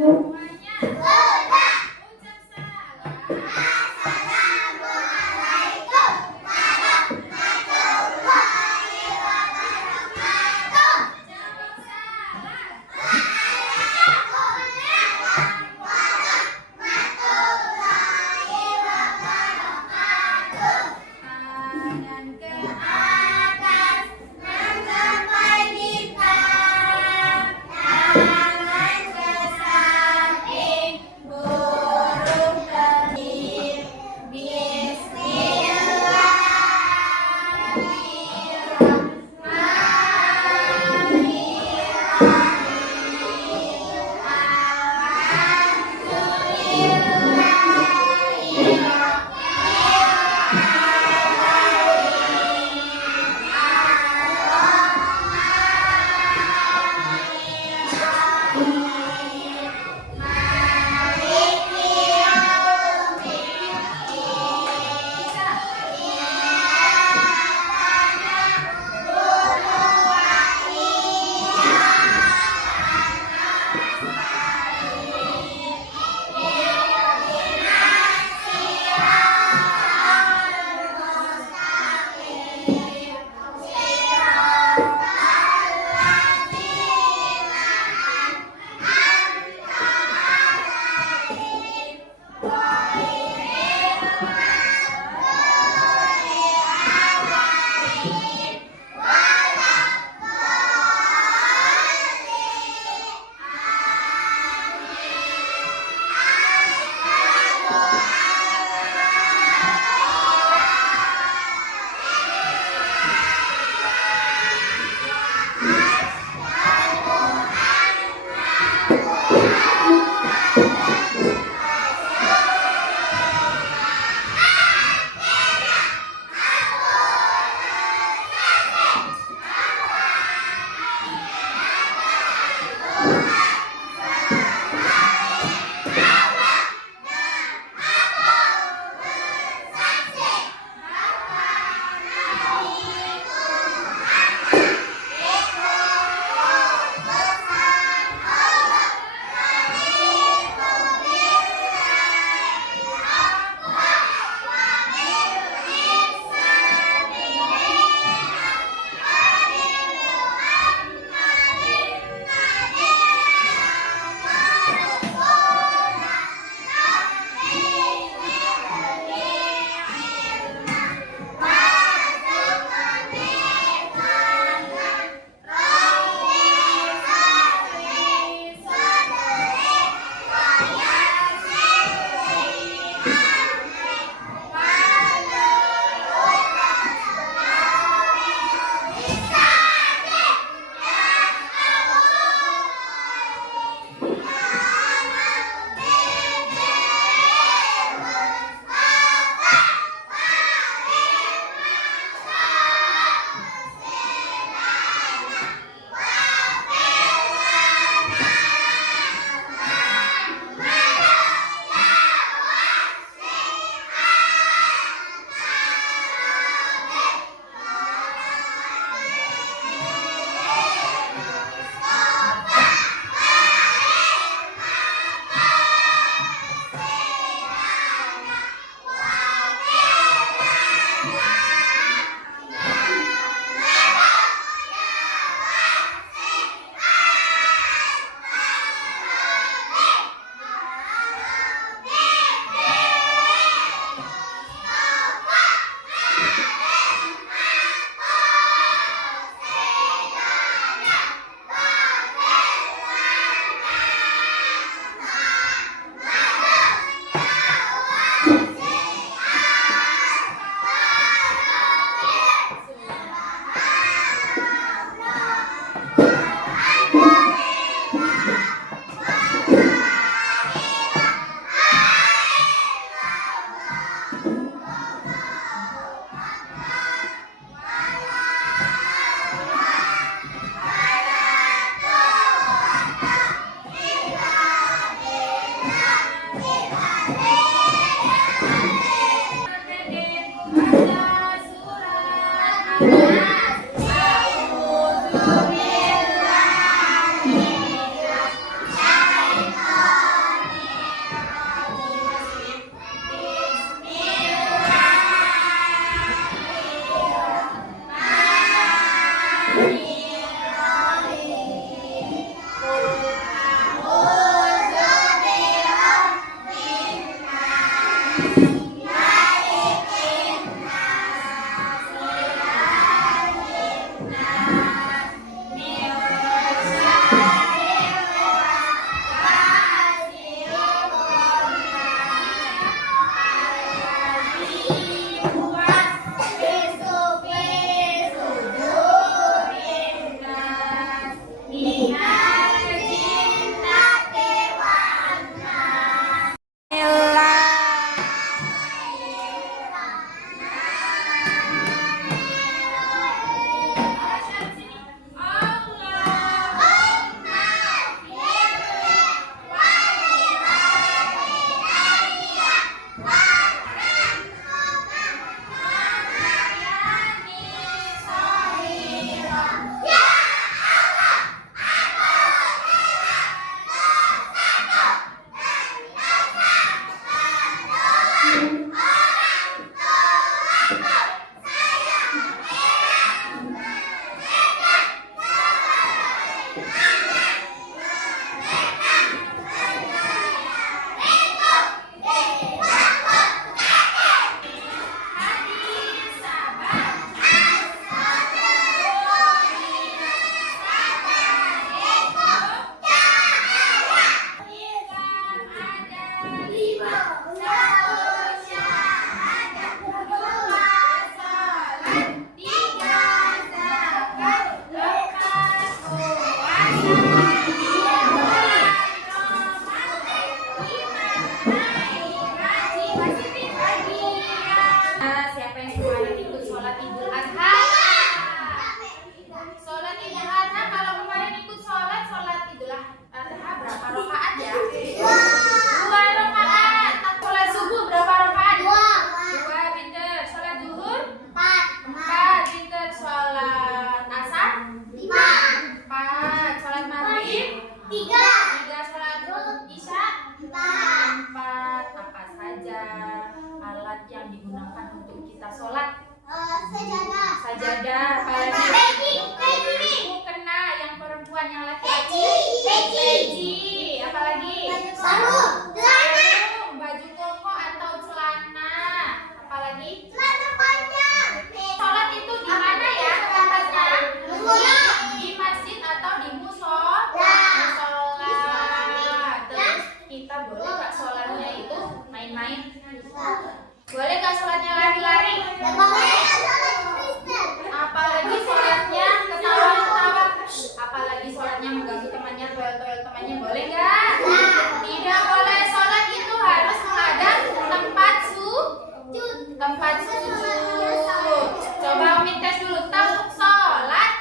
Semuanya Sudah. ucap salam. Assalamualaikum warahmatullahi wabarakatuh. Jawab salam. Waalaikumsalam warahmatullahi wabarakatuh. Tangan ke Atas dan sampai di tangan ke samping. Siapa yang kemarin ikut sholat Idul Adha? Sholat Idul Adha, kalau kemarin ikut sholat Idul Adha berapa rakaat ya? 2 rakaat. Sholat subuh berapa rakaat? 2, pinter. Sholat zuhur? 4, pinter. Sholat asar? 4. Sholat maghrib? 3. Sholat isya? 4. Apa saja alat yang digunakan untuk kita sholat? Sajadah. Apalagi? Mukena. Yang perempuan, yang laki-laki? Peci. Apalagi? Sarung. Baju koko atau celana. Apalagi? Sholat itu di mana ya tempatnya? Di masjid atau di musola? Terus kita boleh nggak sholatnya itu main-main? Boleh nggak sholatnya lari-lari? Apalagi sholatnya ketawa-ketawa? Apalagi sholatnya mengganggu temannya, toel-toel temannya, boleh nggak? Tidak boleh. Sholat itu harus menghadap tempat sujud. Coba Umi tes dulu. Untuk sholat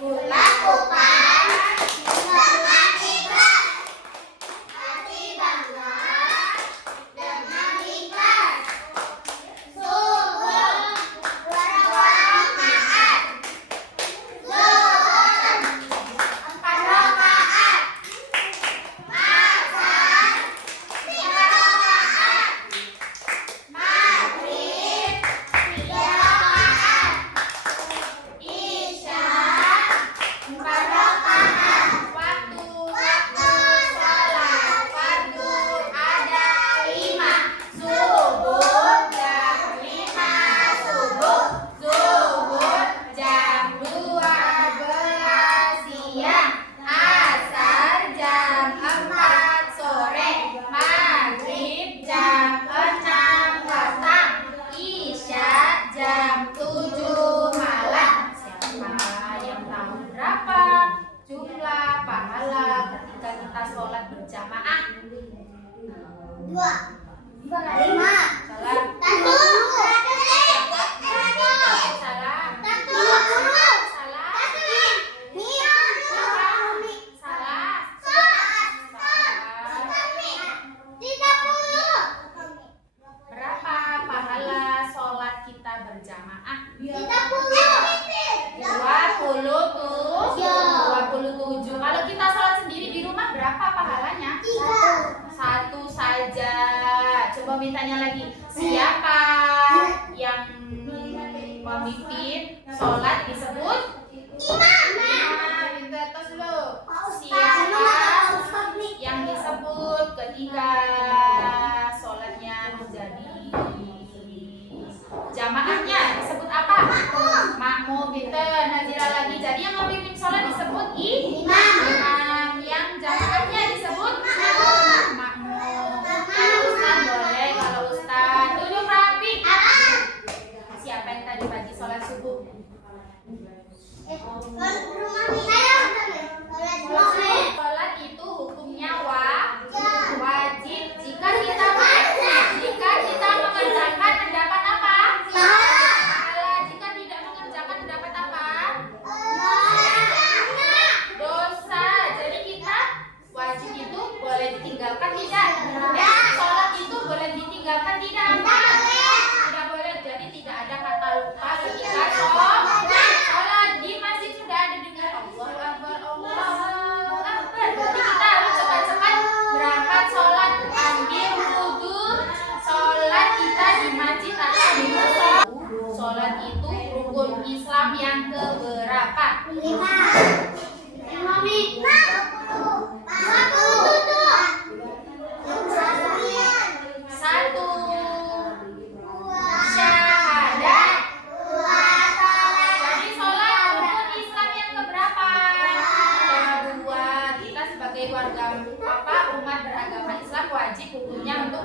lakukan dengan ikhlas. Hati bangga dengan ikhlas. Subuh 2 rakaat. Zuhur 4 rakaat. Asar 3 rakaat. Maghrib 3 rakaat. Isya 4 rakaat. waktu Sholat fardu ada 5. Subuh jam 5 subuh. Zuhur jam 12 siang. Asar jam 4 sore. Maghrib jam 6 petang. Isya jam 7 malam. Siapa yang tahu berapa jumlah pahala ketika kita sholat berjamaah? 2 5 Salah. Satu. Salah. Satu. Salah. Berapa pahala sholat kita berjamaah? 27. Kalau kita sholat sendiri di rumah berapa pahalanya? 1 saja. Coba mintanya lagi. Siapa yang memimpin sholat disebut imam? Pintar tos dulu. Siapa yang disebut ketika sholatnya menjadi jamaahnya disebut apa? Makmum. Pintar. Nazira lagi. Jadi yang memimpin sholat disebut imam. Yang jamaahnya disebut makmum. Kalau Ustaz boleh. Kalau Ustaz duduk rapi. Siapa yang tadi pagi sholat subuh? Sholat itu hukumnya wajib. Jika kita mengerjakan mendapat apa? Pahala. Jika tidak mengerjakan mendapat apa? Dosa. Jadi kita wajib itu boleh ditinggalkan tidak? Sholat itu boleh ditinggalkan tidak? Tidak boleh. Jadi tidak ada kata lupa ketika sholat. Di masjid sudah ada dengar Allahu Akbar, Allahu Akbar. Jadi kita harus cepat-cepat berangkat sholat, ambil wudhu, sholat kita di masjid atau di musola. Sholat itu rukun Islam yang keberapa? 1. Syahadat. Jadi sholat rukun Islam yang keberapa? Kedua. Kita sebagai warga umat beragama Islam wajib hukumnya untuk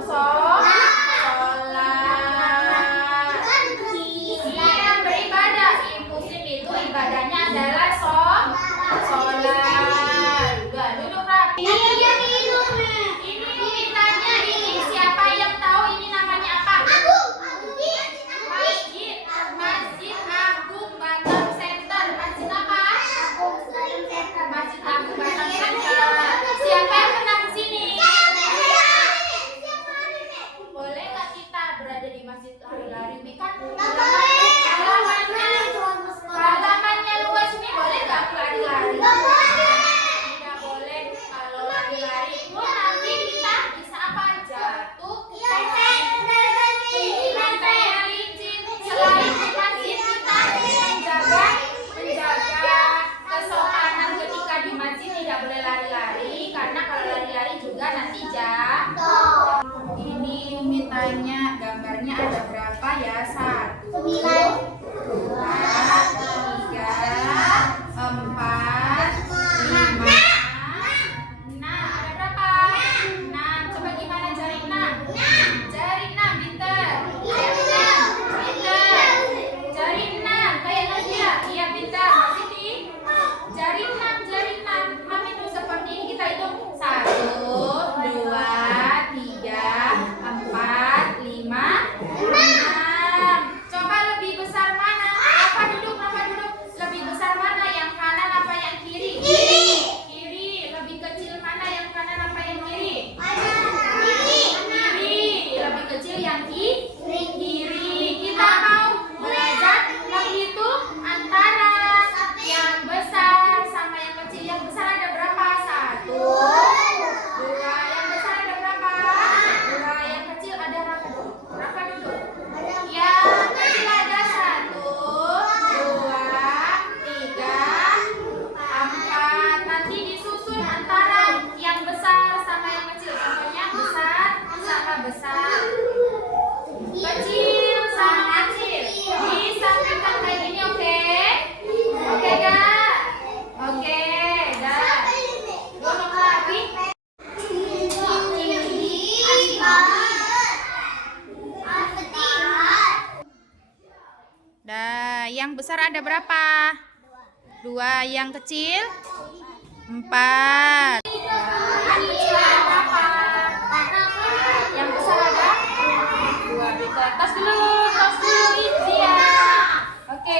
besar ada berapa? 2. Yang kecil? 4. Yang kecil ada berapa? Yang besar ada? 2. Kita tos dulu Izia. Oke,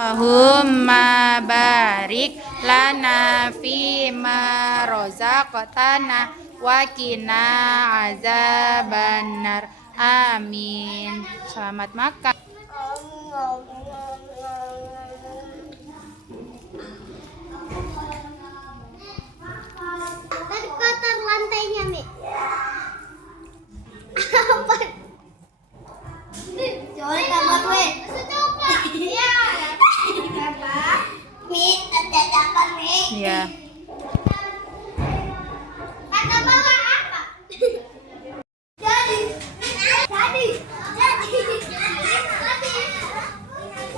Allahumma barik lana fima rozaqtana wa qina azabannar. Amin. Selamat makan. Tadi kotor lantainya, Mi. Apa? Coba tambah gue. Iya. Mi, ada apa, Mi? Ya. Kata bawa apa? Jadi.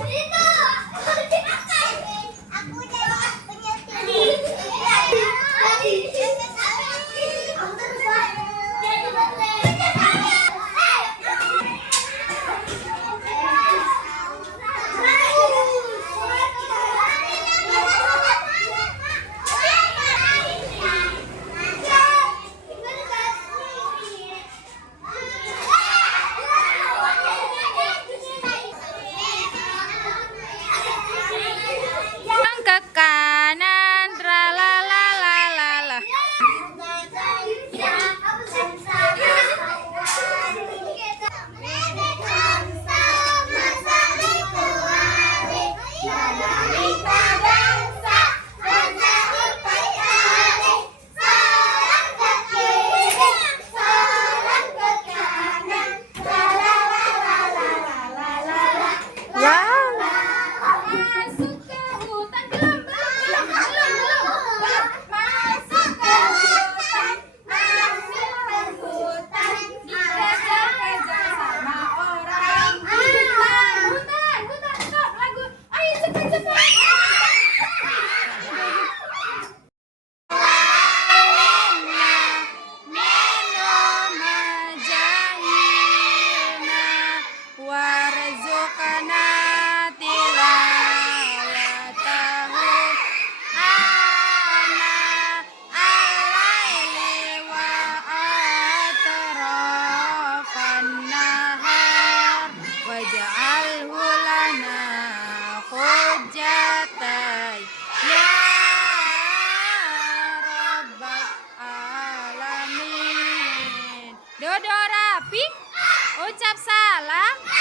Itu. Aku jadi penyetir. Ke kanan, tralalalala. Masuk ke hutan, belum. Masuk ke hutan, dikejar-kejar sama orang hutan, stop lagu. Ayo cepat. Minum majahina warzuqna tilawatahu ana al-laili wa atrafan nahar waj'alhu lana hujjatai ya rabbal alamin. Dodo rapi, ucap salam.